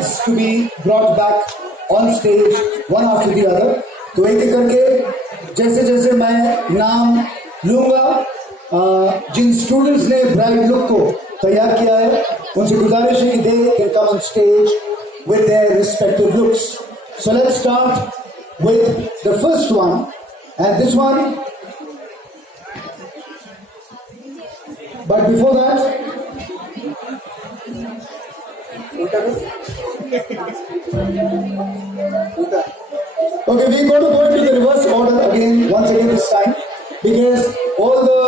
brides to be brought back on stage one after the other. तो एक एक करके जैसे जैसे मैं नाम लूंगा, जिन स्टूडेंट्स ने ब्राइड लुक को तैयार किया है उनसे गुजारिश है कि they can come on stage with their respective looks. So let's start with the first one, and this one. But before that, okay, we're going to go into the reverse order once again this time, because all the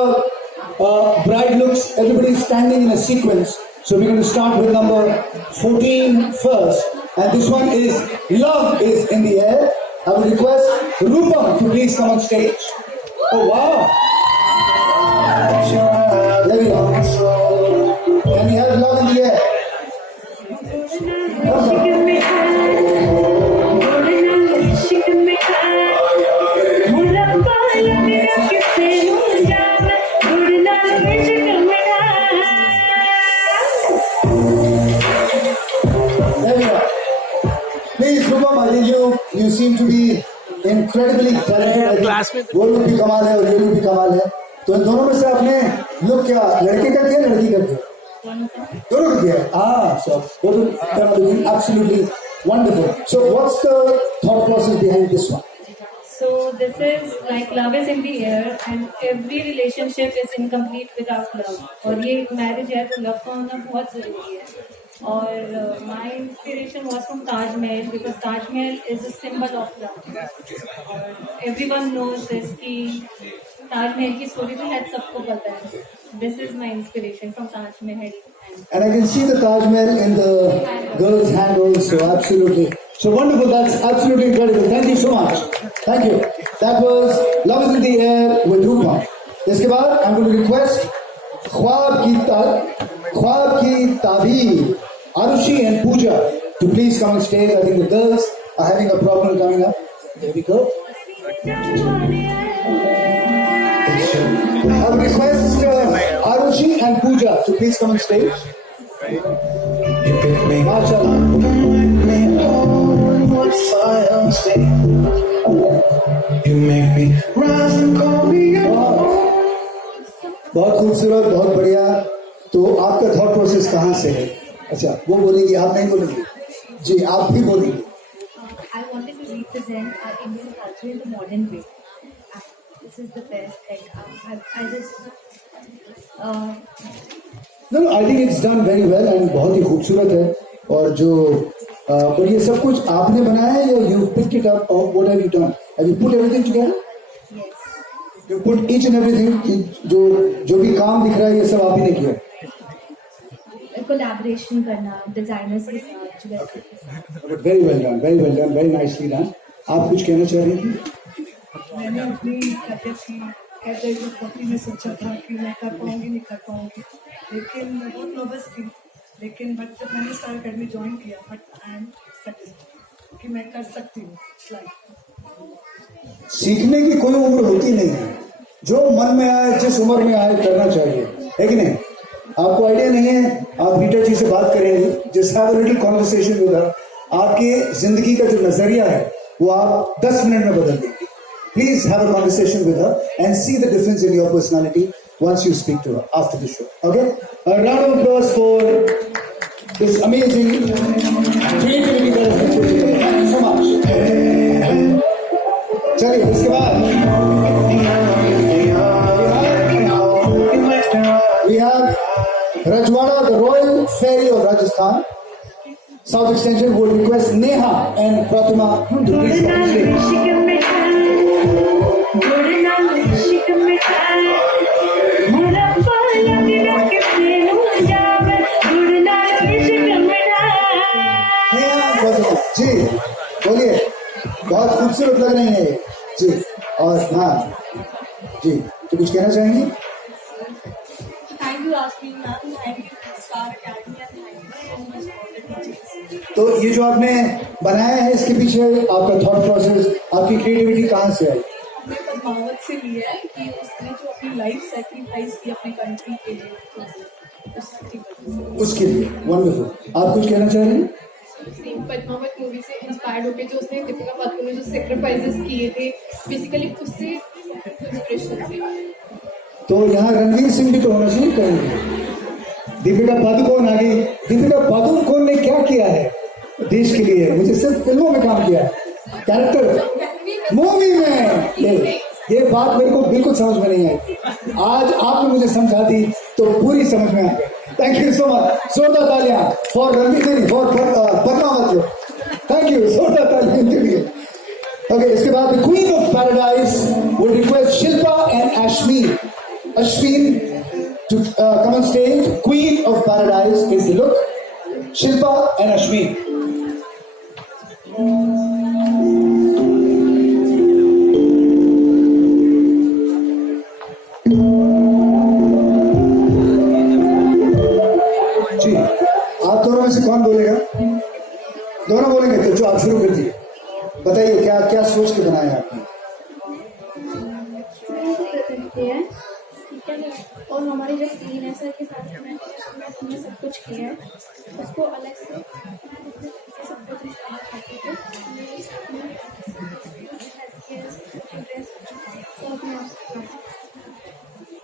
bride looks, everybody is standing in a sequence. So we're going to start with number 14 first, and this one is Love Is in the Air. I would request Rupam to please come on stage. Oh wow! There we go. And we have Love in the Air. Please, Rupam, I think you seem to be incredibly talented. वो लोग भी कमाल है और ये लोग भी कमाल है. तो इन दोनों में से आपने लोग क्या लड़के का किया लड़की का किया? दोनों का किया. So both are doing absolutely wonderful. So what's the thought process behind this one? So this is like love is in the air, and every relationship is incomplete without love. और ये marriage है तो love का होना बहुत जरूरी है. और my inspiration was from Taj Mahal, because Taj Mahal is a symbol of love. और everyone knows this कि Taj Mahal की story तो है सबको पता है. This is my inspiration from Taj Mahal. And I can see the Taj Mahal in the girl's hand also, absolutely. So wonderful, that's absolutely incredible. Thank you so much. Thank you. That was Love Is in the Air with Rupam. इसके बाद I'm going to request ख्वाब की ताबीर, Arushi and Pooja to please come on stage. I think the girls are having a problem coming up. There we go. I would request Arushi and Pooja to please come on stage. You pick me up, you make me rise and call me up. बहुत खूबसूरत, बहुत बढ़िया. तो आपका thought process कहाँ से है? अच्छा, वो बोलेंगी, आप नहीं बोलेंगी. जी, आप भी बोलेंगी. I wanted to represent our Indian culture in the modern way. This is the best. Like I just. No, I think it's done very well and बहुत ही खूबसूरत है. और जो और ये सब कुछ आपने बनाया है या you picked it up or what have you done? Have you put everything together? Yes. You put each and everything. जो भी काम दिख रहा है ये सब आप ही ने किया. Collaboration करना designers के साथ, okay. But very well done, very nicely done. आप कुछ कहना चाह रही थी? मैंने अपनी करियर की कैरियर को 40 में सोचा था कि मैं कर पाऊंगी नहीं कर पाऊंगी, लेकिन मैं बहुत नर्वस थी. लेकिन बट जब मैंने स्टार अकेडमी ज्वाइन किया, बट आई एम सेटिस्फाइड कि मैं कर सकती हूँ. सीखने की कोई उम्र होती नहीं है. जो मन में आए, जिस उम्र में आए करना चाहिए, है कि नहीं? आपको आइडिया नहीं है, आप रीटा जी से बात करेंगे. Just have a little conversation with her. आपके जिंदगी का जो नजरिया है वो आप 10 मिनट में बदल देंगे. Please have a conversation with her and see the difference in your personality once you speak to her after the show. Okay? A round of applause for this amazing creativity that has been put together. Thank you so much. चलिए, इसके बाद we have Rajwada, the Royal Fairy of Rajasthan. South Extension would request Neha and Pratima to please come on stage. जी बोलिए, बहुत खूबसूरत लग रही है जी. और हाँ जी, तो कुछ कहना चाहेंगी? Thank you, Ashmi ma'am. Thank you, Star Academy, and thank you so much for the teachers. तो ये जो आपने बनाया है इसके पीछे आपका थॉट प्रोसेस, आपकी क्रिएटिविटी कहाँ से आई? हमने पद्मावत से लिया है कि उसने जो अपनी लाइफ सैक्रिफाइस की अपनी कंट्री के लिए, उसके लिए. उसके लिए वंडरफुल. आप कुछ कहना चाह रहे हैं? पद्मावत मूवी से इंस्पायर्ड होकर जो उसने दीपिका पादुकोण ने जो सेक्रीफाइसेस किए थे बेसिकली उससे इंस्पिरेशन से। तो यहाँ रणवीर सिंह भी तो होना चाहिए कहीं। दीपिका पादुकोण आ गई। दीपिका पादुकोण ने क्या किया है देश के लिए? मुझे सिर्फ फिल्मों में काम किया है, कैरेक्टर मूवी में। ये बात मेरे को बिल्कुल समझ में नहीं आई। आज आपने मुझे समझा दी तो पूरी समझ में आ गई। Thank you so much. जोरदार तालियां for Ranveer, for Padmaavat. Thank you, जोरदार तालियां इनके लिए। ओके, इसके बाद queen of paradise would request Shilpa and Ashwin to come on stage. Queen of Paradise is the look. Shilpa and Ashwin. जी, आप दोनों में से कौन बोलेगा? दोनों बोलेंगे तो जो आप शुरू कर दीजिए। बताइए क्या क्या सोच के बनाया आपने? और हमारी जो टीम है सर के साथ हमने सब कुछ किया है, उसको अलग से सब कुछ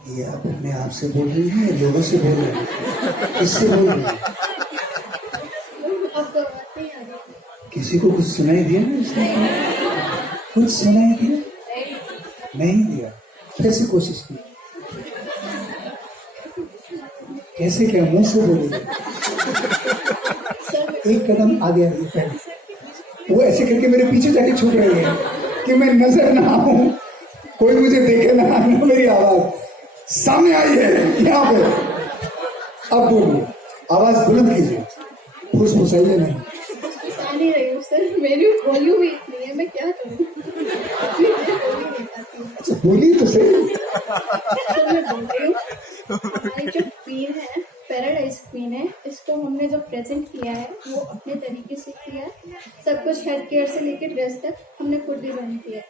ये आप अपने आप से बोल रही हैं या लोगों से बोल रही हैं? किससे बोल रही हैं? आपको बात नहीं आ रही? किसी को कुछ सुनाई दिया ना इसने? कुछ सुनाई दिया? नहीं दिया। कैसे कोशिश की? कैसे क्या मुंह से बोलोगे? एक कदम आगे आगे पहले। वो ऐसे करके मेरे पीछे जाके छुप रही है कि मैं नजर ना आऊं, कोई मुझे देखे ना, मेरी आवाज सामने आई है यहाँ पे। अब बोलिए, आवाज बुलंद कीजिए, फुसफुसाइए नहीं। आ नहीं रही हूँ सर, मेरी वॉल्यूम ही इतनी है, मैं क्या करूँ? अच्छा बोली तो सही। मैं बोल रही हूँ, हमारी जो क्वीन है, पैराडाइज क्वीन है, इसको हमने जो प्रेजेंट किया है वो अपने तरीके से किया है। सब कुछ हेयर केयर से लेकर ड्रेस तक हमने खुद डिजाइन किया है।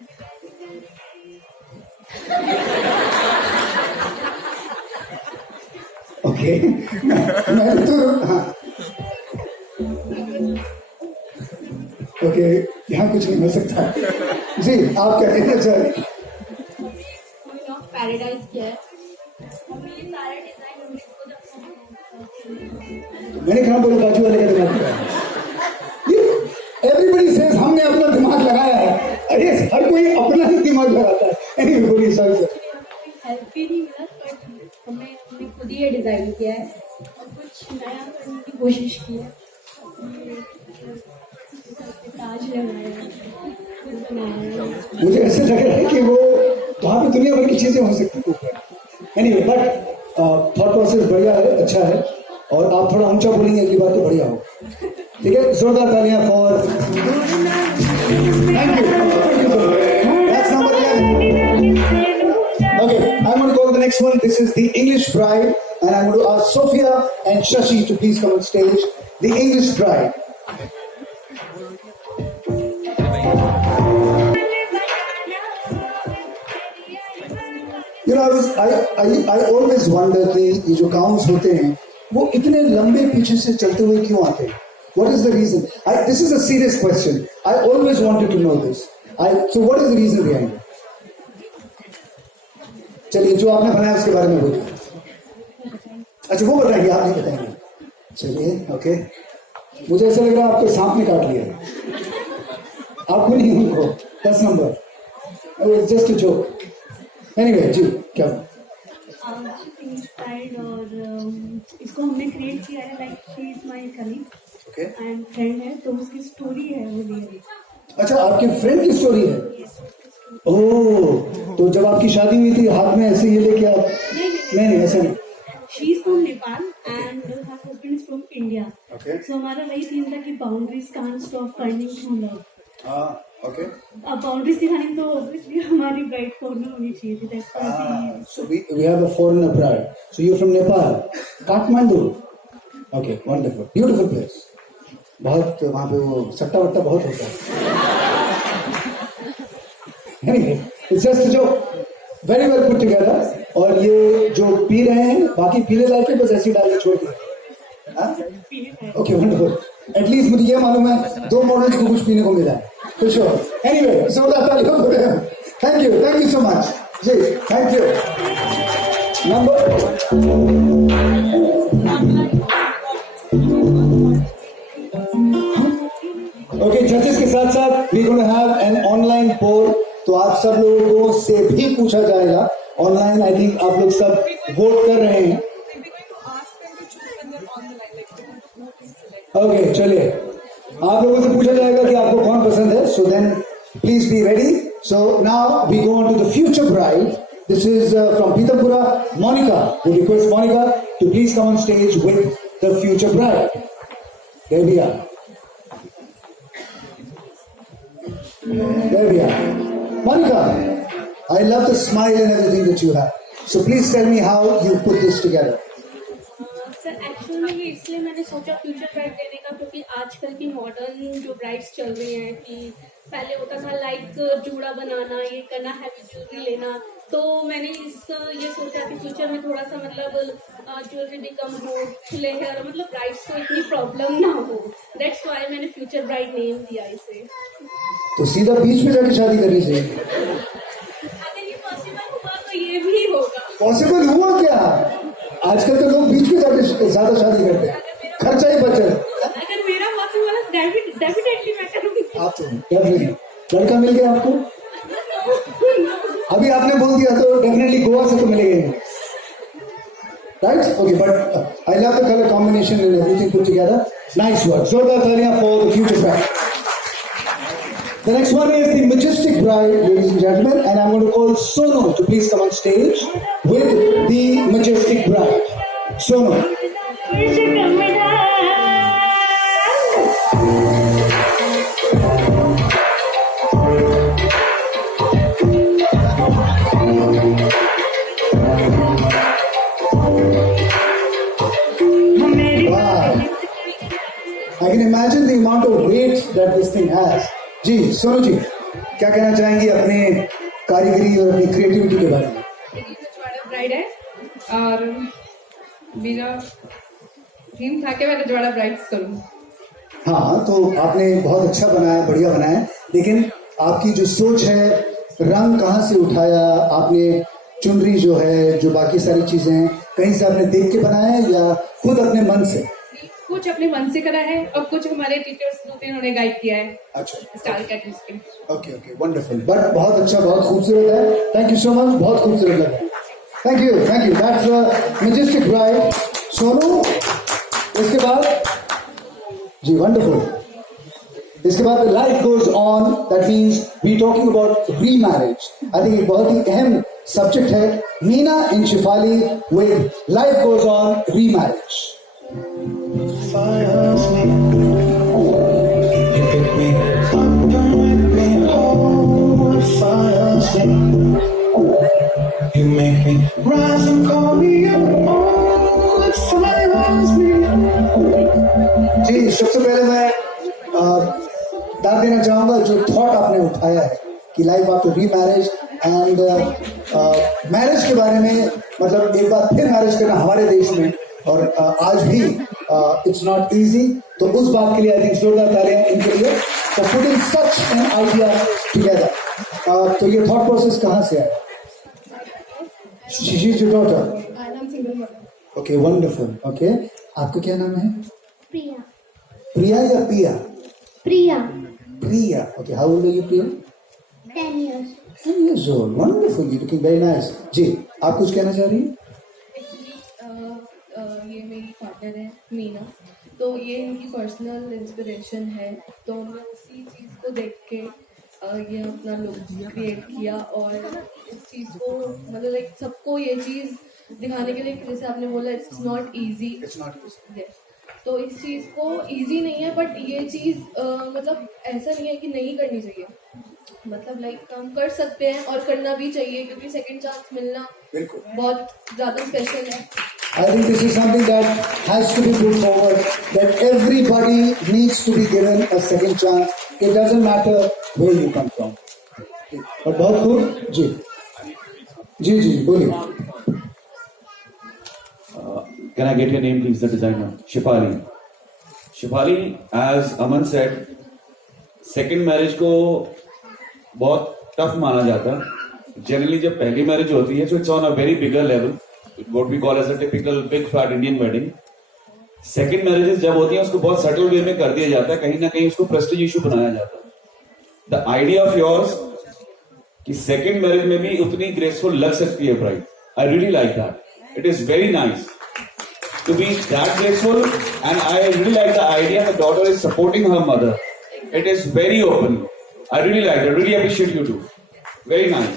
ओके, मैं तो हाँ ओके, यहाँ कुछ नहीं हो सकता। जी, आप क्या कहना चाह रहे हैं? पैराडाइज किया है, हमने ये सारा डिजाइन हमने खुद मैंने कहा बोले बाजू वाले का दिमाग लगाया। एवरीबडी सेज हमने अपना दिमाग लगाया है। अरे हर कोई अपना ही दिमाग लगाता है। एनीवे बोलिए, सॉरी सर। हेल्प भी नहीं मिला, बट हमने खुद ही ये डिजाइन किया है और कुछ नया करने की कोशिश की है। ताज लगाया है। मुझे ऐसे लग रहा है कि वो वहाँ पे दुनिया भर की चीजें हो सकती है। एनीवे, बट थॉट प्रोसेस बढ़िया है, अच्छा है, और आप थोड़ा ऊंचा बोलेंगे अगली बार तो बढ़िया हो। ठीक है, जोरदार तालियां for. Thank you. That's number 11. Okay, I'm going to go to the next one. This is the English Bride, and I'm going to ask Sophia and Shashi to please come on stage. The English Bride. You know, I always wonder कि ये जो gowns होते हैं वो इतने लंबे पीछे से चलते हुए क्यों आते हैं? What is the reason? This is a serious question. I always wanted to know this. So what is the reason behind it? चलिए, जो आपने बनाया उसके बारे में बोलिए। अच्छा, वो बताएंगे, आप नहीं बताएंगे। चलिए, ओके। मुझे ऐसा लग रहा है आपको सांप ने काट लिया है। आपको नहीं, उनको। 10 number. Just a joke. Anyway, जी क्या? इंस्पायर्ड, और इसको हमने क्रिएट किया है like she is my colleague and friend है, तो उसकी स्टोरी है वो रियली। अच्छा, आपके फ्रेंड की स्टोरी है? ओह, तो जब आपकी शादी हुई थी हाथ में ऐसे ये लेके आप? नहीं, ऐसा नहीं। She is from Nepal and her husband is from India. Okay. सो हमारा वही थीम था कि boundaries can't stop finding true love. Okay. अब बाउंड्रीज दिखानी तो ऑब्वियसली हमारी ब्राइड फॉरनर होनी चाहिए थी। That's why So we have a foreigner bride. So you're from Nepal, Kathmandu. Okay, wonderful, beautiful place. बहुत वहाँ पे वो सट्टा वट्टा बहुत होता है। Anyway, it's just a joke. Very well put together. और ये जो पी रहे हैं, बाकी पीने लायक है, बस ऐसी डाल के छोड़ दिया। Okay, wonderful. एटलीस्ट मुझे ये मालूम है 2 मॉडल्स को कुछ पीने को मिला है for sure. Anyway, so thank you so much. Ji, thank you. Okay, जजेस के साथ साथ we going to have an online poll. तो आप सब लोगों से भी पूछा जाएगा ऑनलाइन. आई थिंक आप लोग सब वोट कर रहे हैं. ओके, चलिए आप लोगों से पूछा जाएगा कि आपको कौन पसंद है. So then please be ready. So now we go on to the future bride. This is from Pitampura. Monica, we request Monica to please come on stage with the future bride. There we are. There we are. Monica, I love the smile and everything that you have. So please tell me how you put this together. Sir actually ये इसलिए मैंने सोचा future bride देने का क्योंकि आजकल की modern जो ब्राइड्स चल रही हैं कि पहले होता था लाइक जूड़ा बनाना, ये करना, हैवी ज्वेलरी लेना. तो मैंने ये सोचा कि फ्यूचर में थोड़ा सा मतलब ज्वेलरी भी कम हो, खुले हेयर, मतलब ब्राइड्स को इतनी प्रॉब्लम ना हो. दैट्स व्हाई मैंने फ्यूचर ब्राइड नेम दिया इसे. तो सीधा बीच में जाके शादी करनी चाहिए. अगर ये पॉसिबल हुआ तो ये भी होगा. पॉसिबल हुआ क्या? आजकल तो लोग बीच में जाके ज्यादा शादी करते हैं, खर्चा ही बचे. अगर मेरा पॉसिबल है डेफिनेटली मैं करूंगी. आप तो डेफिनेटली लड़का मिल गया आपको. अभी आपने बोल दिया तो डेफिनेटली गोवा से तो मिलेगा ही. Right? Okay, but I love the color combination and everything put together. Nice work. Zorda Talia for the future bride. The next one is the majestic bride, ladies and gentlemen, and I'm going to call Sonu to please come on stage with the majestic bride. Sonu. I can imagine the amount of weight that this thing has. जी, सोनू जी, क्या कहना चाहेंगी अपने कारीगरी और अपनी creativity के बारे में? रजवाड़ा ब्राइड है और मेरा ड्रीम था कि मैं रजवाड़ा ब्राइड्स करूं. हाँ, तो आपने बहुत अच्छा बनाया, बढ़िया बनाया. लेकिन आपकी जो सोच है, रंग कहाँ से उठाया आपने? चुनरी जो है, जो बाकी सारी चीजें हैं, कहीं से आपने देख के बनाया है या खुद अपने मन से? कुछ अपने मन से करा है और कुछ हमारे टीचर्स उन्होंने गाइड किया है. अच्छा, स्टार कैटर्स के. Okay, wonderful. बट बहुत अच्छा, बहुत खूबसूरत है. Thank you so much. बहुत खूबसूरत लगा. Thank you. That's majestic bride Sonu. इसके बाद जी, वंडरफुल. इसके बाद life goes on. That means we talking about remarriage. I think एक बहुत ही अहम सब्जेक्ट है. Meena in Shifali with life goes on remarriage. Fires me. You pick me up and make me whole. It fires me. You make me rise and call me your own. It fires me. जी, सबसे पहले मैं दाद देना चाहूंगा जो thought आपने उठाया है कि life after remarriage and marriage के बारे में. मतलब एक बार फिर मैरिज करना हमारे देश में और आज भी इट्स नॉट इजी. तो उस बात के लिए आई थिंक जोरदार तालियां इनके लिए for putting such an idea together. तो ये थॉट प्रोसेस कहाँ से आया? She is your daughter. I am single mother. Okay, wonderful. Okay, आपका क्या नाम है? प्रिया. प्रिया या Piya? Priya. Priya. Okay, how old are you Priya? 10 years. 10 years old. Wonderful. You're looking very nice. जी, आप कुछ कहना चाह रही हैं? ये मेरी पार्टनर है मीना. तो ये इनकी पर्सनल इंस्पिरेशन है. तो मैं उसी चीज़ को देख के ये अपना लुक क्रिएट किया और इस चीज़ को मतलब लाइक सबको ये चीज़ दिखाने के लिए, जैसे आपने बोला it's not easy. It's not easy. तो इस चीज़ को ईजी नहीं है बट ये चीज़ मतलब ऐसा नहीं है कि नहीं करनी चाहिए. मतलब लाइक हम कर सकते हैं और करना भी चाहिए क्योंकि सेकंड चांस मिलना बिल्कुल बहुत ज़्यादा स्पेशल है. I think this is something that has to be put forward, that everybody needs to be given a second chance. It doesn't matter where you come from. But बहुत खूब. जी जी जी बोलिए. Can I get your name, please? The designer, Shifali. Shifali, as Aman said, second marriage को बहुत tough माना जाता है। Generally जब पहली मैरिज होती है so it's on a very bigger level, what we call as a typical big fat Indian wedding. Second marriages जब होती है उसको बहुत सटल वे में कर दिया जाता है, कहीं ना कहीं उसको प्रेस्टीज इशू बनाया जाता है। द आइडिया ऑफ योर्स कि सेकंड मैरिज में भी उतनी ग्रेसफुल लग सकती है bride, I really like that. It is very nice to be that graceful, and I really like the idea the daughter is supporting her mother. It is very open. I really like it. I really appreciate you too. Very nice.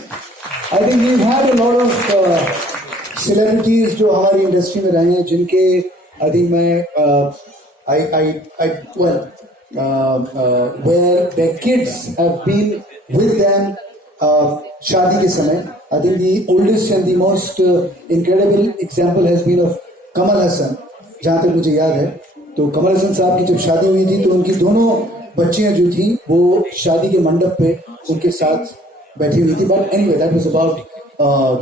I think we've had a lot of celebrities जो हमारी industry में रहे हैं, जिनके I think where their kids have been with them शादी के समय. I think the oldest and the most incredible example has been of Kamal Haasan, जहाँ तक मुझे याद है। तो कमल हसन साहब की जब शादी हुई थी तो उनकी दोनों बच्चियां जो थी वो शादी के मंडप पे उनके साथ बैठी हुई थी। But anyway that was about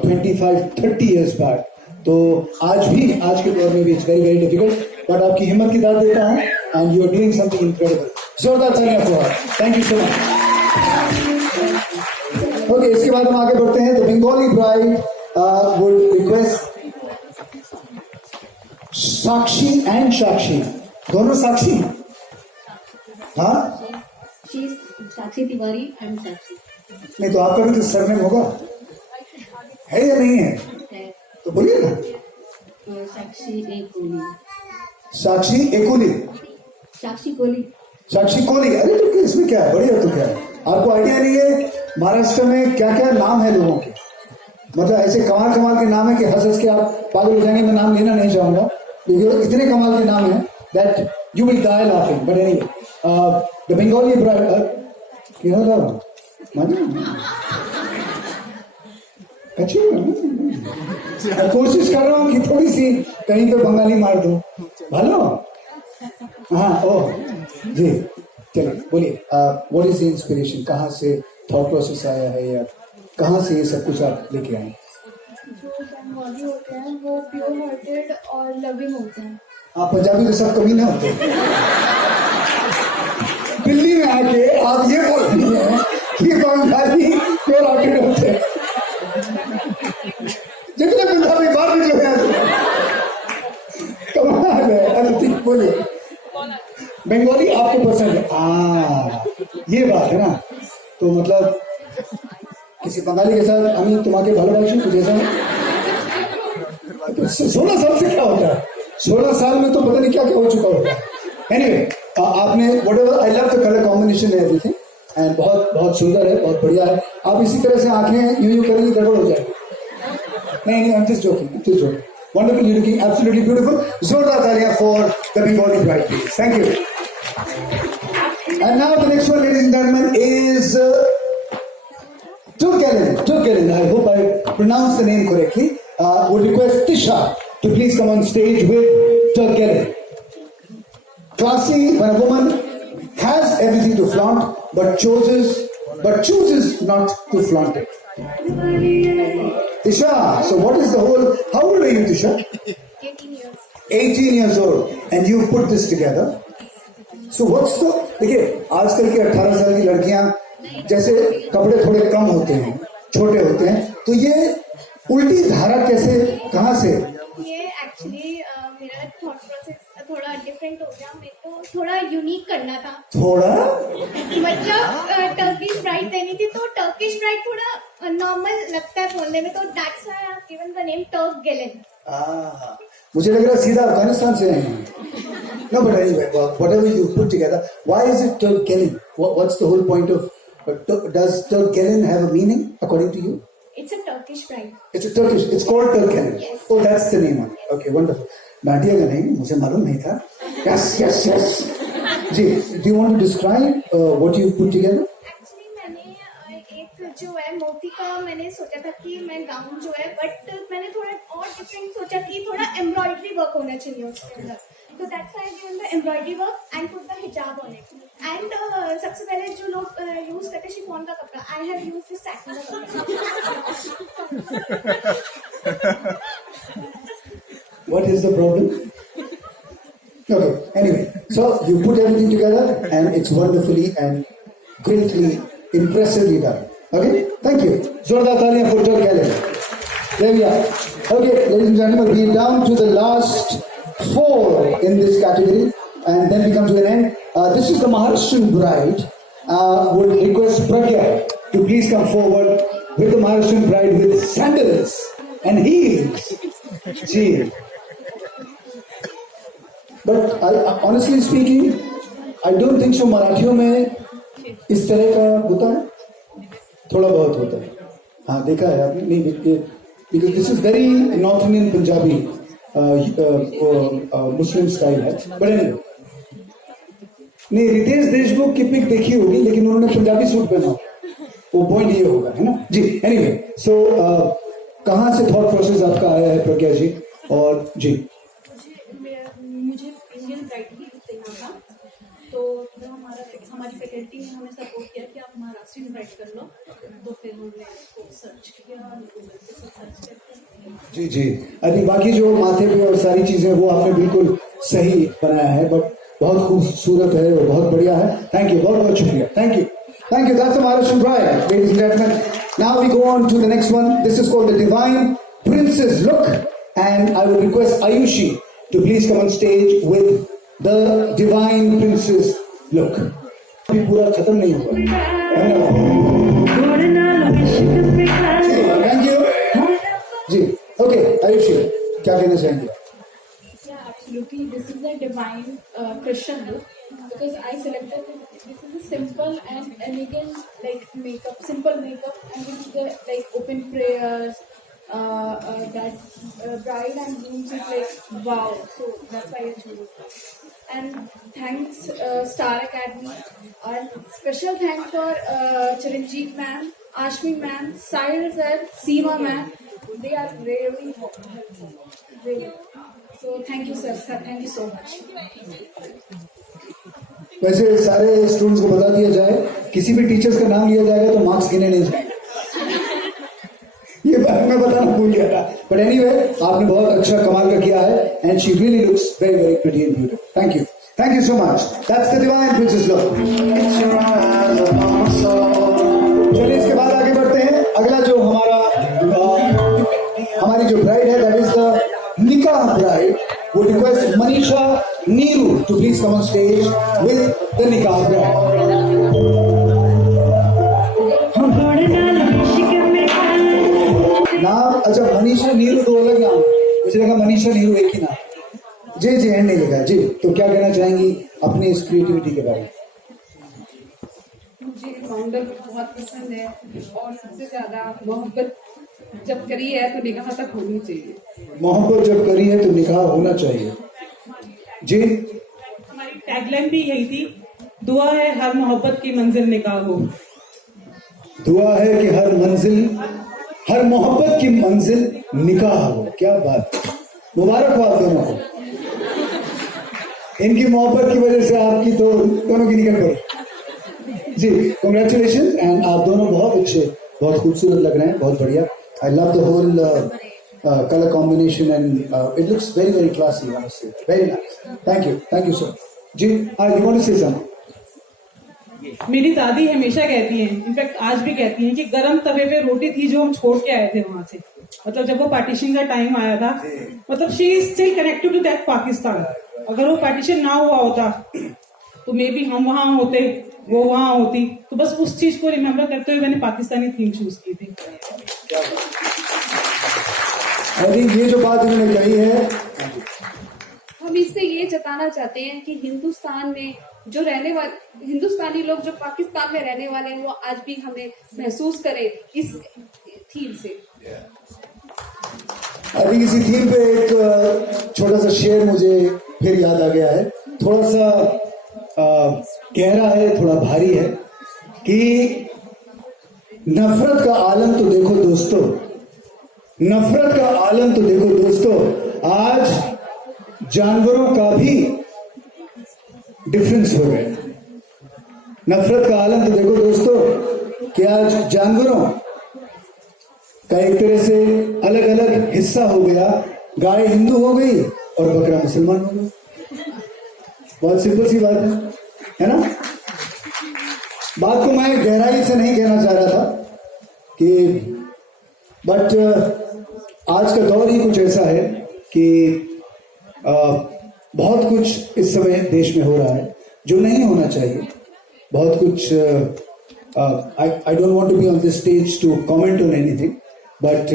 25-30 years back. तो आज के दौर में भी it's very very difficult, but आपकी हिम्मत की दाद देता हूँ and you are doing something incredible. जोरदार तालियां for her. Thank you so much. Okay, इसके बाद हम आगे बढ़ते हैं। तो Bengali bride would request Sakshi and Sakshi, दोनों साक्षी। हाँ, साक्षी तिवारी एंड साक्षी। नहीं तो आपका भी तो सरनेम होगा, है या नहीं है? तो बोलिए ना। साक्षी एकोली। साक्षी एकोली। साक्षी कोली। साक्षी कोली। अरे तो इसमें क्या है, बढ़िया। तो क्या है, आपको आइडिया नहीं है महाराष्ट्र में क्या क्या नाम है लोगों के? मतलब ऐसे कमाल के नाम है कि हंस के आप पागल हो जाएंगे। मैं नाम लेना नहीं चाहूंगा क्योंकि इतने कमाल के नाम हैं that you will die laughing. But anyway, the Bengali bride क्या था कोशिश कर रहा हूँ कि थोड़ी सी कहीं पे बंगाली मार दूं। हेलो, हाँ, ओह जी, चलिए बोलिए। What is the inspiration? कहाँ से थॉट प्रोसेस आया है, या कहाँ से ये सब कुछ आप लेके आए? जो बंगाली होते हैं वो प्योर हार्टेड और लविंग होते हैं। आप पंजाबी तो सब कभी ना होते। दिल्ली में आके आप ये बोल रही हैं कि बंगाली प्योर हार्टेड होते हैं। जितने पंजाबी बाहर निकले हैं कमाल है। अरे ठीक, बोलिए। बंगाली आपको पसंद है? ये बात है ना। तो मतलब किसी बंगाली के साथ अमी तुम्हारे भालोबाशी कुछ ऐसा 16 साल से क्या होता है? 16 साल में तो पता नहीं क्या क्या हो चुका होता है। एनीवे, आपने whatever, I love the colour combination है एवरीथिंग, एंड बहुत बहुत सुंदर है, बहुत बढ़िया है। आप इसी तरह से आंखें यूं करेंगे गड़बड़ हो जाएगी। नहीं, I am just joking. Wonderful, you're looking absolutely beautiful. जोरदार तालियां for the Bengali bride, please. Thank you. And now the next one, ladies and gentlemen, is Turkellen. I hope I pronounced the name correctly. Would request Tisha to please come on stage with Turkellen. Classy when a woman has everything to flaunt, but chooses not to flaunt it. Tisha, so what is the whole? How old are you, Tisha? 18 years. 18 years old, and you put this together. So what's the? देखिए, आजकल की 18 साल की लड़कियां जैसे कपड़े थोड़े कम होते हैं, छोटे होते हैं, तो ये उल्टी धारा कैसे, कहाँ से? ये एक्चुअली मेरा थॉट प्रोसेस थोड़ा डिफरेंट हो गया। मेरे को थोड़ा यूनिक करना था। थोड़ा मतलब टर्किश ब्राइड देनी थी, तो टर्किश ब्राइड थोड़ा नॉर्मल लगता है बोलने में, तो that's why I have given the name टर्कगेलन। मुझे लग रहा है सीधा अफगानिस्तान से आए हैं। No, but anyway, whatever you put together, why is it Turkellen? What's the whole point of? Does Turkellen have a meaning according to you? It's a Turkish bride. It's a Turkish. It's called Turkellen. Yes. Oh, that's the name of it. Okay, wonderful. नाटिया का नहीं, मुझे मालूम नहीं था। Yes. जी, do you want to describe what you put together? Actually मैंने एक जो है मोती का मैंने सोचा था कि मैं गाउन जो है, बट मैंने थोड़ा और डिफरेंट सोचा कि थोड़ा एम्ब्रॉयडरी वर्क होना चाहिए उसके अंदर। So that's why I given the embroidery work and put the hijab on it. And सबसे पहले जो लोग यूज करते हैं शिफॉन का कपड़ा, I have used the satin का कपड़ा। What is the problem? Okay, anyway, so you put everything together and it's wonderfully and greatly impressively done. Okay, thank you. Zorda taaliyan for Joel Keller. There we are. Okay, ladies and gentlemen, we are down to the last 4 in this category, and then we come to an end. This is the Maharashtrian bride. Would request Pragya to please come forward with the Maharashtrian bride with sandals and heels. See. But honestly speaking, I don't think so. मराठियों में इस तरह का होता है, थोड़ा बहुत होता है. हाँ, देखा है आपने? नहीं, because this is very North Indian Punjabi Muslim style है. But anyway, नहीं, रितेश देशमुख की पिक देखी होगी, लेकिन उन्होंने पंजाबी सूट पहना, वो पॉइंट ये होगा, है ना जी. एनीवे, सो कहाँ से थॉट प्रोसेस आपका आया है प्रज्ञा जी? और जी, मुझे इंडियन ब्राइड ही देखना था, तो हमारी फैकल्टी ने हमें सपोर्ट किया कि आप महाराष्ट्रियन ब्राइड कर लो, तो फिर हमने इसको सर्च किया, गूगल पे सर्च करके. जी जी, आई थिंक बाकी जो माथे पे और सारी चीजें वो आपने बिल्कुल सही बनाया है, बट बहुत खूबसूरत है और बहुत बढ़िया है. थैंक यू, बहुत बहुत शुक्रिया. Thank you, thank you. That's the Maharashtrian bride, ladies and gentlemen. Now we go on to the next one. This is called the Divine Princess Look, and I would request Ayushi to please come on stage with the Divine Princess Look. अभी पूरा खत्म नहीं हुआ. Thank you जी. Okay, Ayushi, क्या कहना चाहेंगे? Yeah, absolutely. This is a divine Christian look because I selected this is a simple and elegant like makeup, simple makeup, and this is the like open prayers. That bride and grooms is like wow. So that's why I chose it. And thanks Star Academy, and special thanks for Chiranjeev ma'am, Ashmi ma'am, Sahil sir, Seema ma'am. They are really helpful. Really. So thank you sir, thank you so much. वैसे सारे students को बता दिया जाए, किसी भी teachers का नाम लिया जाएगा तो मार्क्स गिने नहीं जाएंगे. ये बात मैं बताना भूल गया था. बट एनीवे, आपने बहुत अच्छा कमाल का किया है, and she really looks very very pretty and beautiful. Thank you, thank you so much. That's the divine princess look. चलिए इसके बाद आगे बढ़ते हैं. अगला जो हमारी जो ब्राइड है, that is the nikah bride. Would request Manisha Neeru to please come on stage with the nikah bride. नाम अच्छा, मनीषा नीरू तो अलग नाम है, मुझे लगा मनीषा नीरू एक ही नाम. जी जी, एंड नहीं लगा जी. तो क्या कहना चाहेंगी अपनी इस क्रिएटिविटी के बारे में? मुझे फाउंडर बहुत पसंद है, और सबसे ज्यादा मोहब्बत जब करी है तो निकाह तक होनी चाहिए. मोहब्बत जब करी है तो निकाह होना चाहिए. जी, हमारी टैगलाइन भी यही थी, दुआ है हर मोहब्बत की मंजिल निकाह हो. दुआ है कि हर मोहब्बत की मंजिल निकाह हो. क्या बात, मुबारकबाद दोनों को. इनकी मोहब्बत की वजह से आपकी तो दोनों की निकल पड़ी जी. कंग्रेचुलेशन. एंड आप दोनों बहुत अच्छे, बहुत खूबसूरत लग रहे हैं, बहुत बढ़िया. I love the whole color combination and it looks very very classy, honestly. Very nice. Thank you sir. जी, you want to say something? मेरी दादी हमेशा कहती हैं, इनफैक्ट आज भी कहती हैं, कि गरम तवे पे रोटी थी जो हम छोड़ के आए थे वहां से. मतलब जब वो पार्टीशन का टाइम आया था, मतलब she is still connected to that Pakistan. अगर वो पार्टीशन ना हुआ होता तो मे बी हम वहां होते, वो वहां होती. तो बस उस चीज को रिमेम्बर करते हुए मैंने पाकिस्तानी थीम चूज की थी. आई थिंक ये जो बात उन्होंने कही है, हम इससे ये जताना चाहते हैं कि हिंदुस्तान में जो रहने वाले हिंदुस्तानी लोग जो पाकिस्तान में रहने वाले हैं, वो आज भी हमें महसूस करें इस थीम से. अभी इसी थीम पे एक छोटा सा शेर मुझे फिर याद आ गया है. थोड़ा सा गहरा है, थोड़ा भारी है, कि नफरत का आलम तो देखो दोस्तों, नफरत का आलम तो देखो दोस्तों, आज जानवरों का भी डिफरेंस हो गया. नफरत का आलम तो देखो दोस्तों कि आज जानवरों का एक तरह से अलग अलग हिस्सा हो गया. गाय हिंदू हो गई और बकरा मुसलमान हो गया. बहुत सिंपल सी बात है ना? बात को मैं गहराई से नहीं कहना चाह रहा था कि बट आज का दौर ही कुछ ऐसा है कि बहुत कुछ इस समय देश में हो रहा है जो नहीं होना चाहिए. बहुत कुछ I don't want to be on this stage to comment on anything, but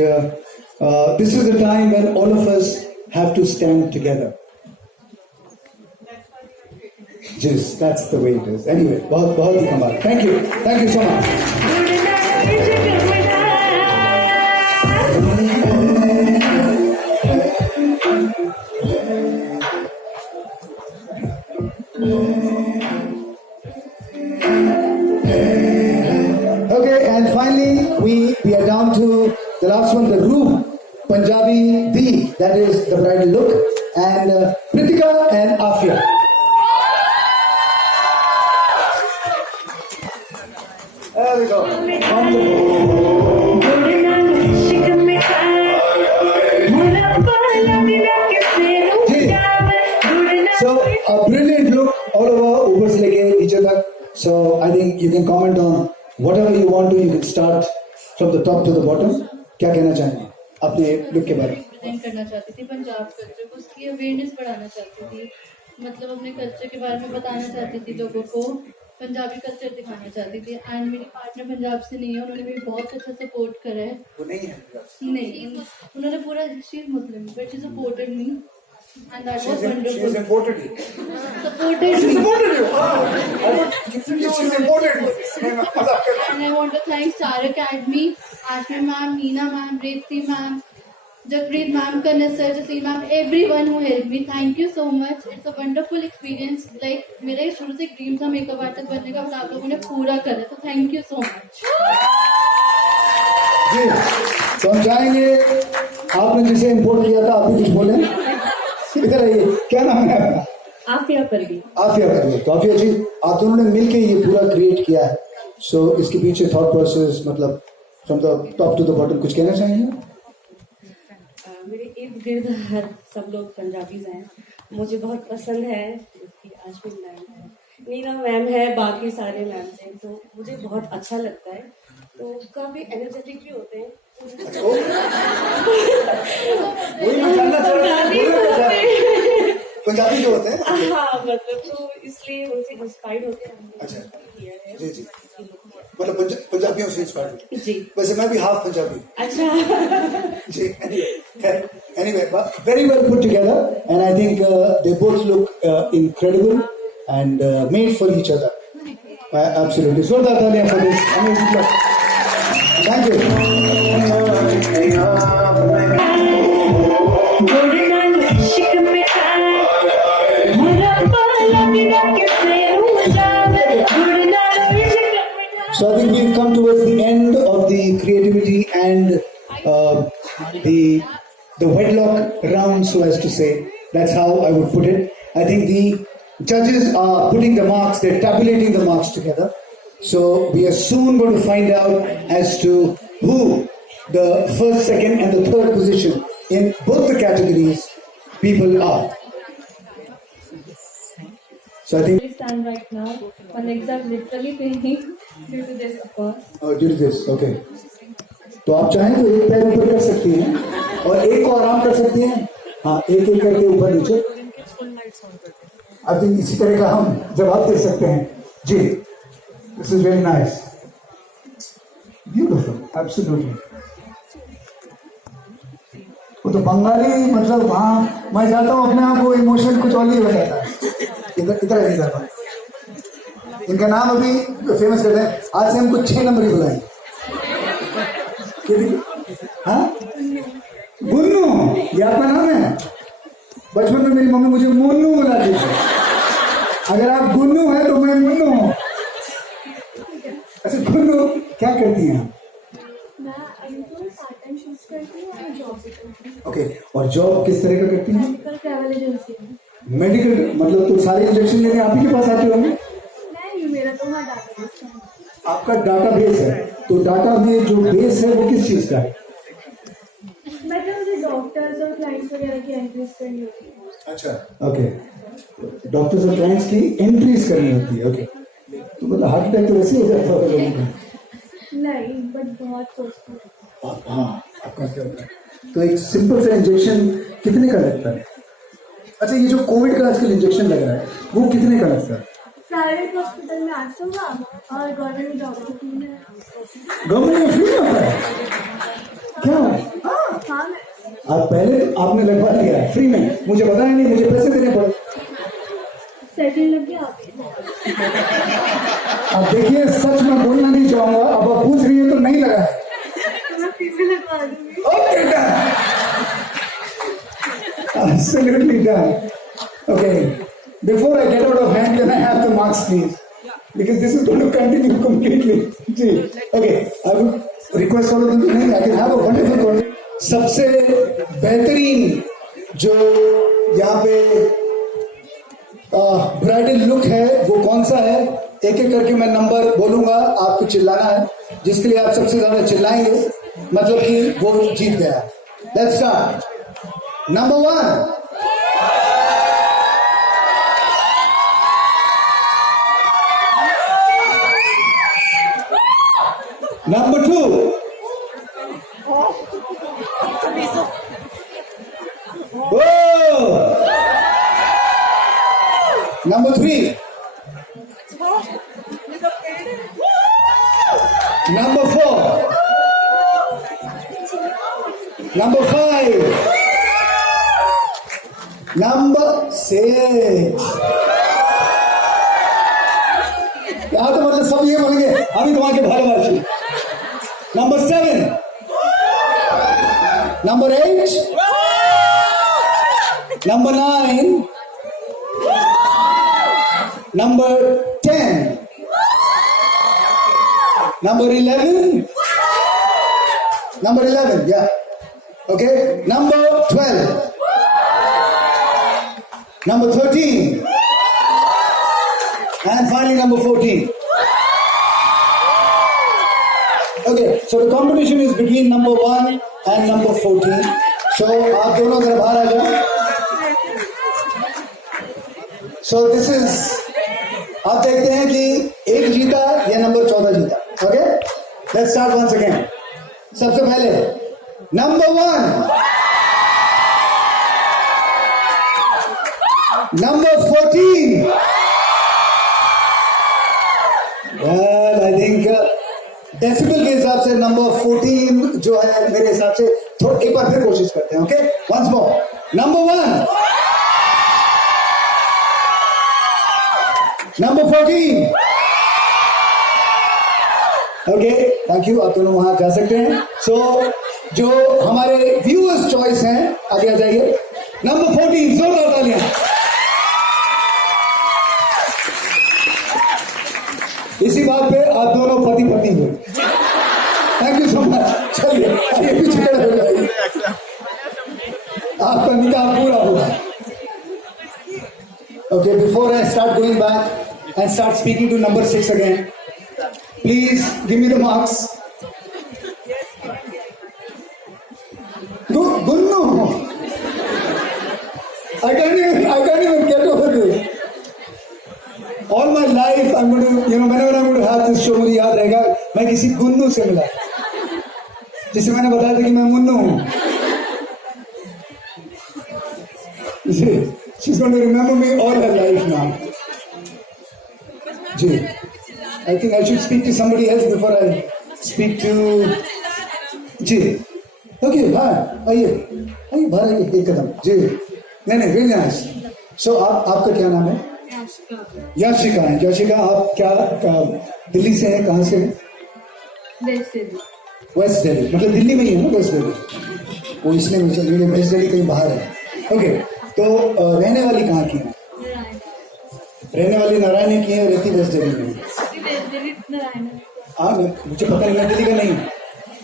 this is the time when all of us have to stand together. Yes, that's the way it is. Anyway, बहुत ही कमाल. Thank you so much. Okay, and finally we are down to the last one, the Roop Punjabi D, that is the bridal look, and Pritika and Afia. There we go. So a brilliant look all over, ऊपर से लेके नीचे तक. So I think you can comment on whatever you want to. You can start from the top to the bottom. क्या कहना चाहेंगे अपने look के बारे में? प्रेजेंट करना चाहती थी पंजाब कल्चर को, उसकी अवेयरनेस बढ़ाना चाहती थी, मतलब अपने कल्चर के बारे में बताना चाहती थी, लोगों को पंजाबी कल्चर दिखाना चाहती थी. एंड मेरी पार्टनर पंजाब से नहीं है, उन्होंने भी बहुत अच्छा सपोर्ट करा है. वो नहीं है. नहीं, उन्होंने पूरा she is Muslim but she supported me and that was She wonderful. has imported you. Supported She me imported you. She's imported you. and I want to thank Star Academy, Ashmi ma'am, Meena ma'am, Reeti ma'am, Jakpreet ma'am, Kanan sir, Jasim ma'am, everyone who helped me. Thank you so much. It's a wonderful experience. Like मेरा शुरू से dream था makeup artist बनने का, but आप लोगों ने पूरा करा. तो थैंक यू सो मच. जी, तो हम चाहेंगे आपने जिसे इम्पोर्ट किया था, आप भी कुछ बोले. इधर आइए, क्या नाम है आपका? आफिया परवीन. आफिया परवीन. तो आफिया जी, आप दोनों ने मिलके ये पूरा क्रिएट किया है. सो इसके पीछे थॉट प्रोसेस, मतलब from the top to the bottom, कुछ कहना चाहेंगे? मेरे इर्द गिर्द हर सब लोग पंजाबीज हैं, मुझे बहुत पसंद है. इसकी आशमी मैम है, मीना मैम है, बाकी सारे मैम हैं, तो मुझे बहुत अच्छा लगता है. तो काफी एनर्जेटिक भी होते हैं. पंजाबी जो होते हैं. हाँ, मतलब तो इसलिए उनसे इंस्पायर्ड होते हैं. अच्छा. किया है. जी जी, मतलब पंजाबियों से इंस्पायर्ड. जी. वैसे मैं भी हाफ पंजाबी. अच्छा. जी. Anyway, very well put together, and I think they both look incredible and made for each other. Absolutely. Zordar taaliyan for this amazing look. Thank you. So I think we've come towards the end of the creativity and the wedlock round, so as to say. That's how I would put it. I think the judges are putting the marks, they're tabulating the marks together. So we are soon going to find out as to who the first, second and the third position in both the categories people are. So I think We stand right now. My legs are literally paining due to this, of course. due to this, okay. तो आप चाहें तो एक पैर ऊपर कर सकती हैं और एक को आराम कर सकती हैं. हाँ, एक एक करके ऊपर नीचे. आई थिंक इसी तरह का हम जवाब दे सकते हैं. जी, this is very nice, beautiful, absolutely. वो तो बंगाली, मतलब वहाँ मैं जाता हूँ अपने आप को इमोशन कुछ और ही हो जाता है. इधर नहीं जाता. इनका नाम अभी फेमस करते हैं. आज से हमको 6 नंबर ही बुलाएंगे. हाँ, गुन्नू, ये आपका नाम है? बचपन में मेरी मम्मी मुझे मुन्नू बुलाती थी. अगर आप गुन्नू हैं तो मैं मुन्नू हूँ. अच्छा गुन्नू, क्या करती हैं? ओके, और जॉब किस तरह का करती हैं? ट्रैवल एजेंसी में. मेडिकल, मतलब तो सारे इंजेक्शन लेने आप ही के पास आते होंगे? नहीं, मेरा तो वहाँ डाटाबेस है. आपका डाटाबेस है, तो डाटा में जो बेस है वो किस चीज का है? मतलब मुझे डॉक्टर्स और क्लाइंट्स वगैरह की एंट्रीज करनी होती है. अच्छा, ओके. डॉक्टर्स और क्लाइंट्स की एंट्रीज करनी होती है. ओके, तो मतलब हार्ट अटैक तो वैसे ही हो जाता है लोगों का. नहीं, बट बहुत कोशिश. हाँ, आपका क्या होता है? तो एक सिंपल सा इंजेक्शन कितने का लगता है? अच्छा, ये जो कोविड का आजकल इंजेक्शन लग रहा है वो कितने का लगता है? प्राइवेट हॉस्पिटल में 800 का और गवर्नमेंट डॉक्टर में. गवर्नमेंट में फ्री में होता है क्या? हाँ, आप पहले आपने लगवा लिया है फ्री में, मुझे बताया नहीं, मुझे पैसे देने पड़े. सेकंड लग गया. अब देखिए, सच में बोलना नहीं चाहूंगा, अब आप पूछ रही है तो नहीं लगा है. मैं फिर से लगवा दूंगी. Okay, done. Absolutely done. Okay. Before I get out of hand, can I have the marks, please? Because this is going to continue completely. Ji. Okay. I would request all of you to नहीं, I can have a wonderful conversation. सबसे बेहतरीन जो यहाँ पे bridal look है वो कौन सा है? एक एक करके मैं नंबर बोलूंगा, आपको चिल्लाना है. जिसके लिए आप सबसे ज्यादा चिल्लाएंगे मतलब कि वो जीत गया. Let's start. Number 1. Number 2. Number 3. Number 4. Number 5. Number 6. यहाँ तो मतलब सब ये बोलेंगे अभी तुम्हारे भाग्यवासी. Number 7. Number 8. Number 9. Number 10. Number 11. Number 11, yeah. Okay. Number 12. Number 13. And finally number 14. Okay, so the competition is between number 1 and number 14. So आप दोनों जरा बाहर आ जाओ. So this is, आप देखते हैं कि एक जीता या नंबर 14 जीता. Okay, let's start once again. सबसे पहले number 1, number 14. Well, I think decibel के हिसाब से नंबर 14 जो है मेरे हिसाब से थोड़ा एक बार फिर कोशिश करते हैं. Okay, once more. Number 1, number 14. Okay, thank you. आप दोनों वहां जा सकते हैं. सो जो हमारे व्यूअर्स चॉइस हैं आगे आ जाइए. नंबर 14, जोरदार तालियां. इसी बात पे आप दोनों पति पत्नी हुए. Thank you so much. चलिए आइए पीछे खड़े हो जाइए. आपका निकाह पूरा हुआ. Okay, before I start going back and start speaking to number 6 again, please give me the marks. Gunnu, I can't even get over this. All my life I'm going to, whenever I'm going to have this show, मुझे याद रहेगा मैं किसी गुन्नू से मिला जिसे मैंने बताया था कि मैं मुन्नू हूँ. She's going to remember me all her life now. Ji, I think I should speak to somebody else before I speak to. Ji, okay, बाहर आइए बाहर आइए एक कदम. जी, नहीं really nice. So आपका क्या नाम है? याशिका है. याशिका, आप क्या दिल्ली से हैं? कहाँ से हैं? वेस्ट दिल्ली. मतलब दिल्ली में ही है ना वेस्ट दिल्ली? वो इसलिए मुझे वेस्ट दिल्ली कहीं बाहर है. ओके, तो रहने वाली कहाँ की है? रहने वाली नारायण की है. रहती वेस्ट दिल्ली में. हाँ, मुझे पता नहीं, मैं दिल्ली का नहीं हूँ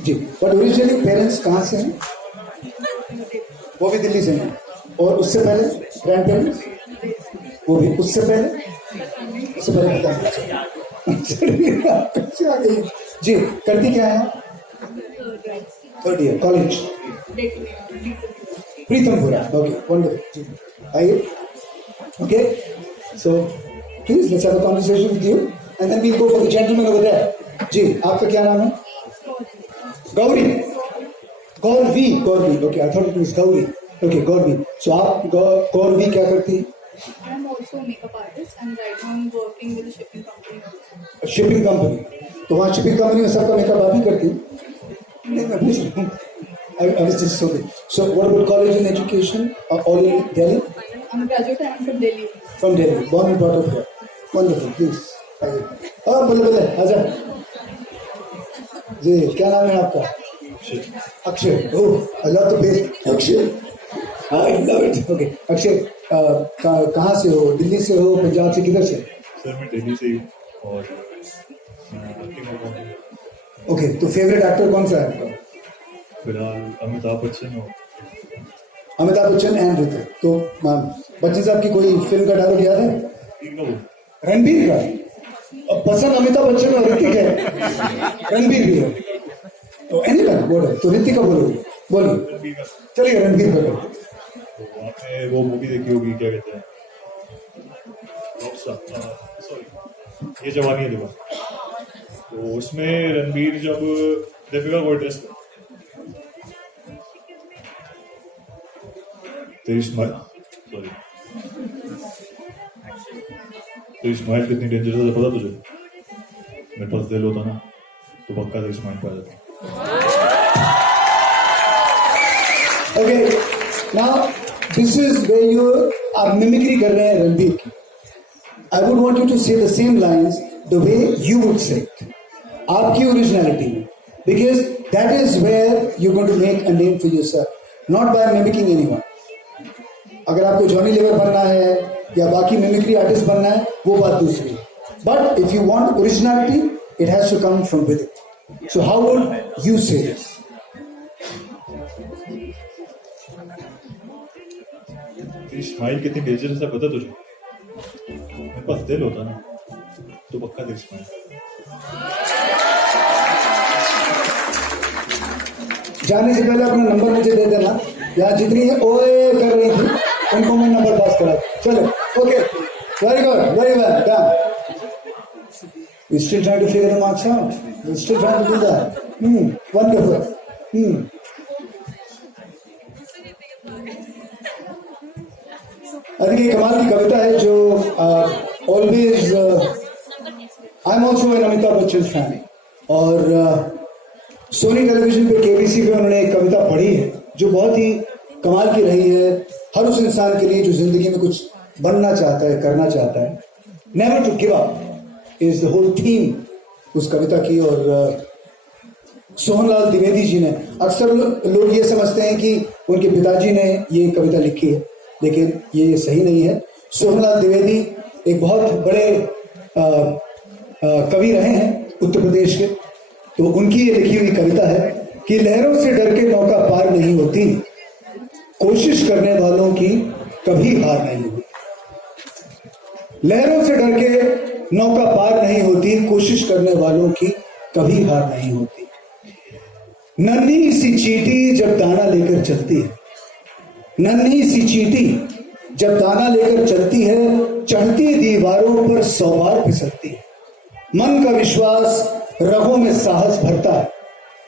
जी. बट ओरिजिनली पेरेंट्स कहाँ से हैं? वो भी दिल्ली से हैं. और उससे पहले ग्रैंड पेरेंट्स वो भी उससे पहले पता नहीं. जी, करती क्या है? 3rd year college Pritampura. Okay, wonderful. जी, आइए. Okay? So, please, let's have a conversation with you. And then we'll go for the gentleman over there. जी, आपका क्या नाम है? Gauri. Gauravi. Okay, I thought it was Gauri. Okay, Gauri. So, आप गौरवी क्या करती हैं? I am also a makeup artist and right now I'm working with a shipping company also. Shipping company. तो वहाँ शिपिंग कंपनी में सबका मेकअप आप ही करती हैं? नहीं, मैं पूछ रहा हूँ. I was just so what about college and education? All in Delhi? I'm a graduate and I'm from Delhi. From Delhi, born and brought up here. Wonderful, please. बल्ले आजा. जी, क्या नाम है आपका? Akshay. Oh, I love the face. Akshay. I love it. Okay, Akshay. कहाँ से हो? दिल्ली से हो? पंजाब से? किधर से? सर मैं दिल्ली से हूँ और एक्टिंग करता हूँ। ओके, तो फेवरेट एक्टर कौन सा है आपका? फिलहाल अमिताभ बच्चन हो। अमिताभ बच्चन एंड ऋतिक. तो बच्चन साहब की कोई फिल्म का डायलॉग याद है? रणबीर का. अब पसंद अमिताभ बच्चन और ऋतिक है, रणबीर भी है. तो एनीवन बोलो, तो ऋतिक का बोलोगे? बोलिए. चलिए रणबीर का बोलो. तो आपने वो मूवी देखी होगी, क्या कहते हैं, सॉरी, ये जवानी है दीवार. तो उसमें रणबीर जब दीपिका को एड्रेस कर, तेरी स्माइल, सॉरी, तेरी स्माइल कितनी डेंजरस है पता तुझे? मेरे पास दिल होता ना तो पक्का तेरी स्माइल पा जाता. Okay, now this is where you are mimicry कर रहे हैं रणबीर की. I would want you to say the same lines the way you would say it. आपकी ओरिजिनलिटी में, because that is where you're going to make a name for yourself, not by mimicking anyone. अगर आपको Johnny liver बनना है या बाकी mimicry artist बनना है, वो बात दूसरी. But if you want originality, it has to come from within. So how would you say this? तेरी स्माइल कितनी डेंजरस है पता तुझे? मेरे पास दिल होता ना तो पक्का तेरी स्माइल. जाने से पहले अपना नंबर मुझे दे देना. यहाँ जितनी ओए कर रही थी उनको मैं नंबर पास करा. चलो, okay, very good, very well done. We still trying to figure the marks out. We still trying to do that. Wonderful. I think ये कमाल की कविता है जो always I'm also an Amitabh Bachchan fan. और सोनी टेलीविजन पे केबीसी पे उन्होंने एक कविता पढ़ी है जो बहुत ही कमाल की रही है हर उस इंसान के लिए जो जिंदगी में कुछ बनना चाहता है, करना चाहता है. Never to give up is the whole theme उस कविता की. और सोहनलाल द्विवेदी जी ने, अक्सर लोग ये समझते हैं कि उनके पिताजी ने ये कविता लिखी है, लेकिन ये सही नहीं है. सोहनलाल द्विवेदी एक बहुत बड़े कवि रहे हैं उत्तर प्रदेश के. तो उनकी ये लिखी हुई कविता है कि लहरों से डर के नौका पार नहीं होती, कोशिश करने वालों की कभी हार नहीं होती. लहरों से डर के नौका पार नहीं होती, कोशिश करने वालों की कभी हार नहीं होती. नन्ही सी चींटी जब दाना लेकर चलती है, नन्ही सी चींटी जब दाना लेकर चलती है, चढ़ती दीवारों पर 100 बार फिसलती है. मन का विश्वास रगों में साहस भरता है,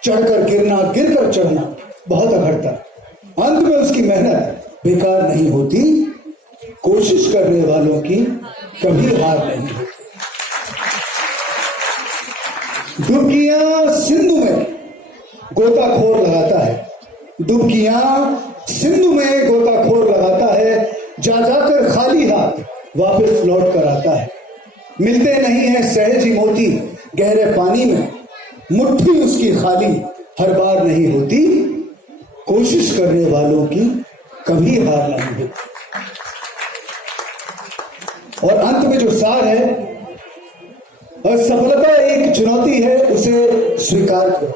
चढ़कर गिरना, गिरकर चढ़ना बहुत अघड़ता है. अंत में उसकी मेहनत बेकार नहीं होती, कोशिश करने वालों की कभी हार नहीं होती. डुबकियां सिंधु में गोताखोर लगाता है, डुबकियां सिंधु में गोताखोर लगाता है, जा जाकर खाली हाथ वापस लौट कर आता है. मिलते नहीं है सहज ही मोती गहरे पानी में, मुट्ठी उसकी खाली हर बार नहीं होती, कोशिश करने वालों की कभी हार नहीं होती. और अंत में जो सार है, असफलता एक चुनौती है, उसे स्वीकार करो.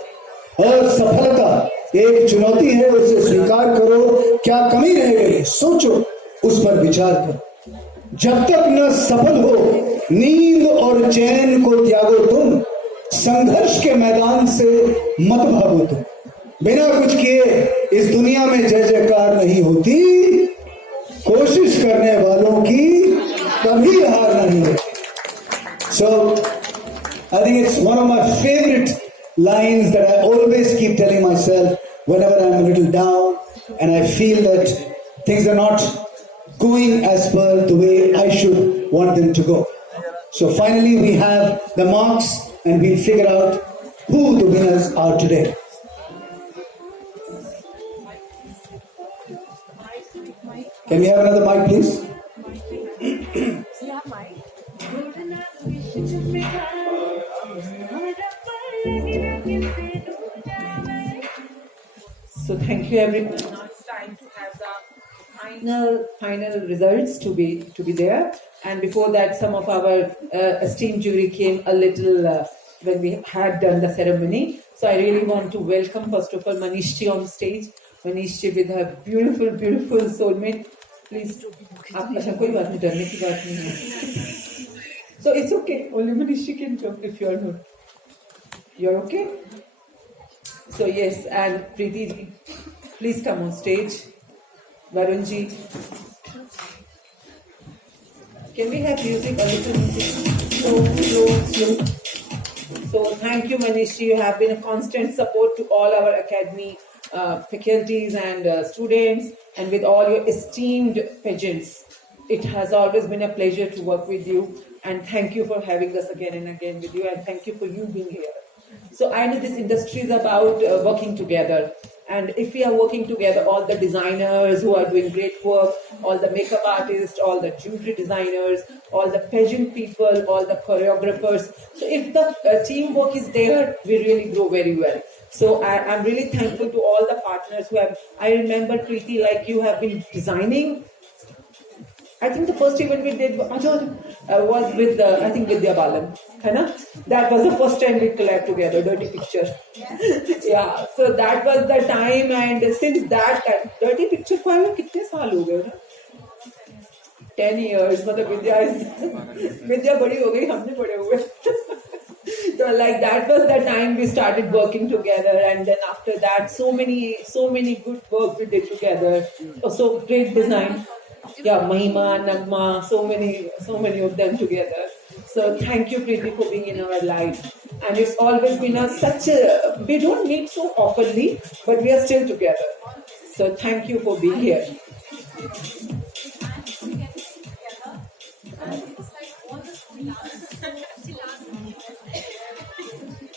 असफलता एक चुनौती है, उसे स्वीकार करो. क्या कमी रह गई सोचो, उस पर विचार करो. जब तक न सफल हो नींद और चैन को त्यागो तुम, संघर्ष के मैदान से मत भागो तुम. बिना कुछ किए इस दुनिया में जय जयकार नहीं होती, कोशिश करने वालों की कभी हार नहीं है. So I think it's one of my favorite lines that I always keep telling myself whenever I'm a little down and I feel that things are not going as per the way I should want them to go. So finally we have the marks and we'll figure out who the winners are today. Can we have another mic, please? So thank you everyone. Now it's time to have the final results to be there. And before that, some of our esteemed jury came a little when we had done the ceremony. So I really want to welcome first of all Manish ji on stage. Manish ji with her beautiful soulmate. Please, अच्छा कोई बात नहीं डरने की बात नहीं है. So it's okay. Only Manish ji can come if you're not. You're okay? So yes, and Preeti ji, please come on stage. Varun ji, can we have music, a little music? Slow. So thank you Manish ji, you have been a constant support to all our academy faculties and students, and with all your esteemed pageants. It has always been a pleasure to work with you, and thank you for having us again and again with you, and thank you for you being here. So I know this industry is about working together, and if we are working together, all the designers who are doing great work, all the makeup artists, all the jewelry designers, all the pageant people, all the choreographers. So if the teamwork is there, we really grow very well. So I'm really thankful to all the partners who have. I remember Preeti, like you have been designing. I think the first event we did was with I think Vidya Balan, है ना? That was the first time we collabed together, Dirty Picture. Yeah, so that was the time, and since that time, Dirty Picture को हमें कितने साल हो गए ना? 10 years. मतलब विद्या बड़ी हो गई, हमने बड़े हुए. So like that was the time we started working together, and then after that, so many good work we did together. So great design. Yeah, Mahima, Nagma, so many of them together. So thank you, Preeti, for being in our life. And it's always been we don't meet so oftenly, but we are still together. So thank you for being here.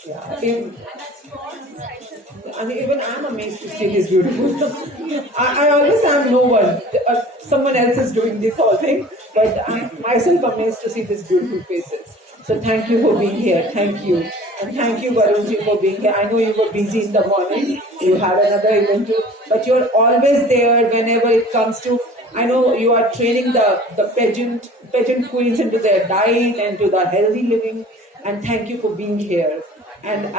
Yeah, even I'm amazed to see this beautiful. I always am no one. Someone else is doing this whole thing, but I'm myself amazed to see these beautiful faces. So thank you for being here. Thank you. And thank you, Varunji, for being here. I know you were busy in the morning. You had another event too, but you're always there whenever it comes to. I know you are training the pageant queens into their diet and to the healthy living. And thank you for being here. And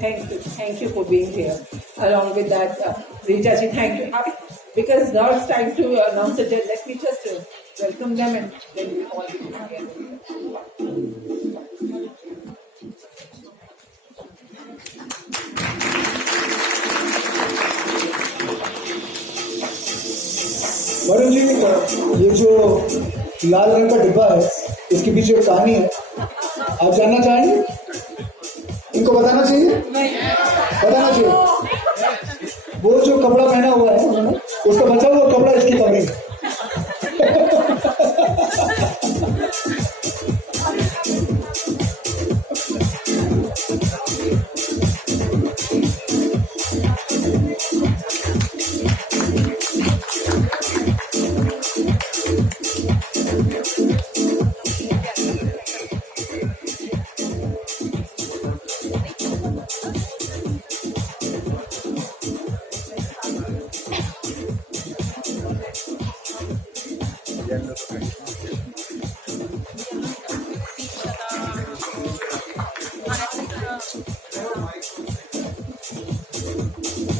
Thank you for being here. Along with that, Rita ji, thank you. Because now it's time to announce the judge. Let me just welcome them, and then we'll all be together. Varun ji, ये जो लाल रंग का डिब्बा है, इसके पीछे एक कहानी है. आप जानना चाहेंगे? इनको बताना चाहिए? बताना चाहिए. वो जो कपड़ा पहना हुआ है उन्होंने, उसका बचा हुआ कपड़ा इसकी पगड़ी.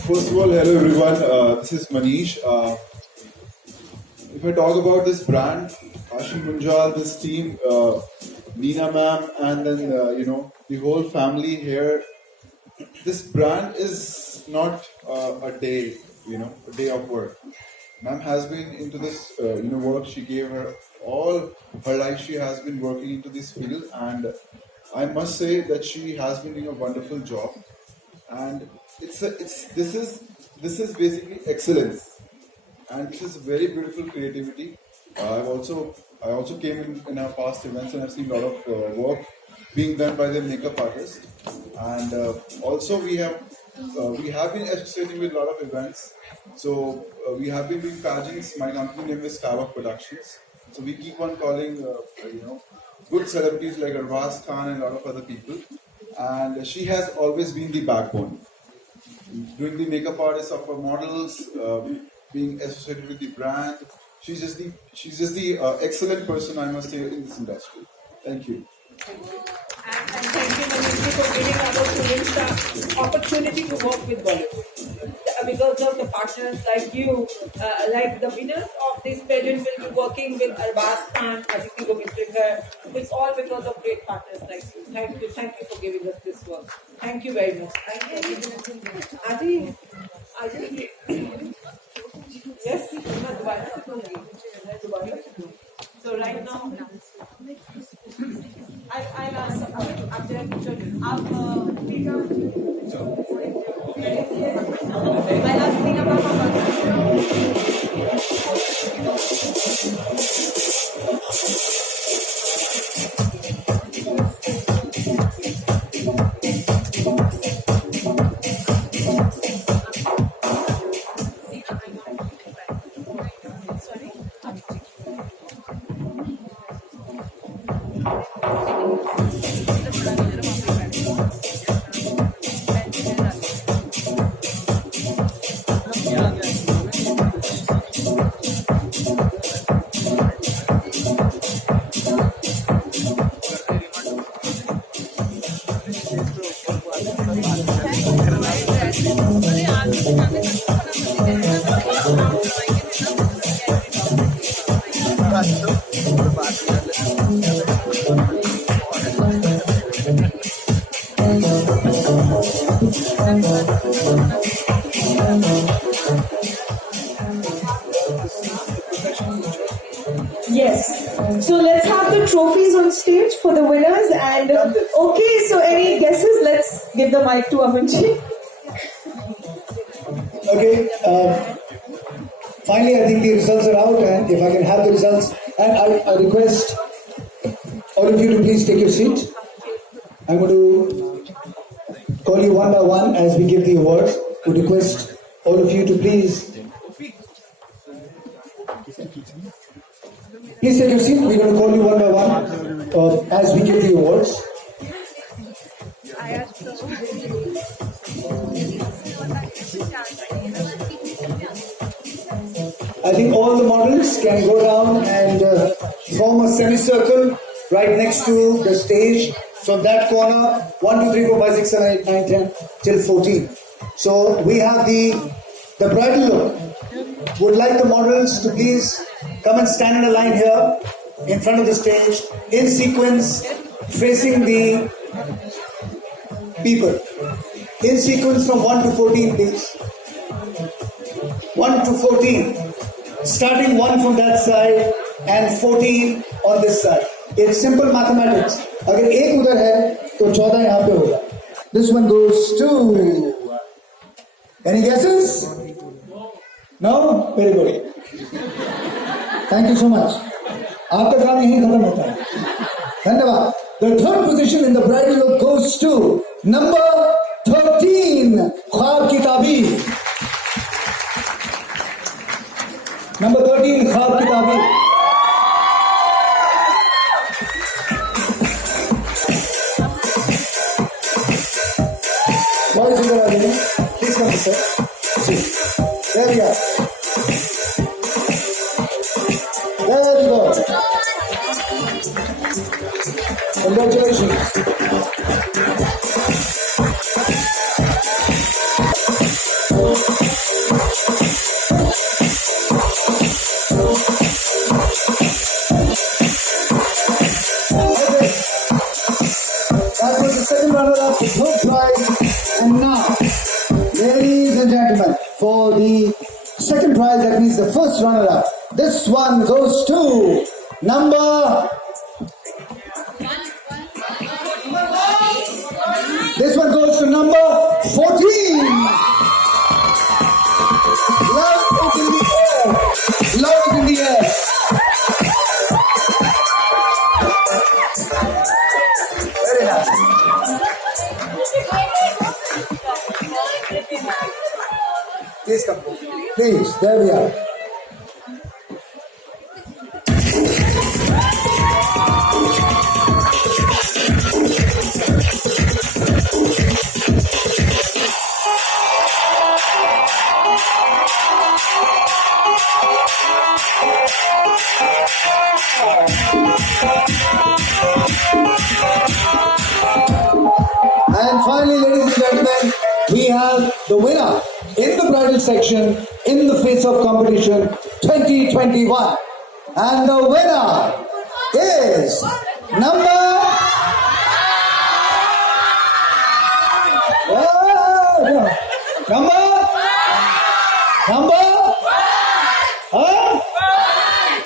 First of all, hello everyone. This is Manish. If I talk about this brand, Ashim Munjal, this team, Nina ma'am, and then the whole family here. This brand is not a day, a day of work. Ma'am has been into this, work. She gave her all her life. She has been working into this field, and I must say that she has been doing a wonderful job. And this is basically excellence, and this is very beautiful creativity. I also came in our past events, and I've seen a lot of work being done by the makeup artist, and also we have been associating with a lot of events. So we have been doing pageants. My company name is Starbuck Productions. So we keep on calling good celebrities like Arbaz Khan and a lot of other people. And she has always been the backbone, doing the makeup artists of our models, being associated with the brand. She's just the excellent person, I must say, in this industry. Thank you. And thank you, Manishi, for giving our students the opportunity to work with Bollywood. Because of the partners like you, like the winners of this pageant will be working with Arbaz Khan, Aditi Govindkar. It's all because of great partners like you. Thank you for giving us this work. Thank you very much. Adi, yes, so right now, I'll ask Yes. So let's have the trophies on stage for the winners. And okay, so any guesses? Let's give the mic to Amanji. Okay. Finally, I think the results are out, and if I can have the results, and I request all of you to please take your seat. I'm going to call you one by one as we give the awards. Would request all of you to please take your seat. We're going to call you one by one as we give the awards. I think all the models can go down and form a semicircle right next to the stage. So that corner, 1, 2, 3, 4, 5, 6, 7, 8, 9, 10 till 14. So we have the bridal look. Would like the models to please come and stand in a line here in front of the stage in sequence facing the people. In sequence from 1 to 14, please. 1 to 14. Starting 1 from that side and 14 on this side. It's simple mathematics. अगर एक उधर है तो 14 यहाँ पे होगा. This one goes to. Any guesses? No? Very good. Thank you so much. आपका काम यहीं खत्म होता है. धन्यवाद. The third position in the bridal look goes to number 13, ख्वाब की ताबीर. Number 13, ख्वाब की ताबीर. Boys, you are ready. Please come to sir. There we are. There we go. Congratulations. Okay. the second prize, that means the first runner-up. This one goes to number... This one goes to number 14. Love is in the air. Love is in the air. Very nice. Please come. Please, there we are. And finally, ladies and gentlemen, we have the winner in the bridal section in the Face Off Competition 2021. And the winner is number...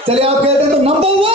चलिए आप कहते हैं तो number 1.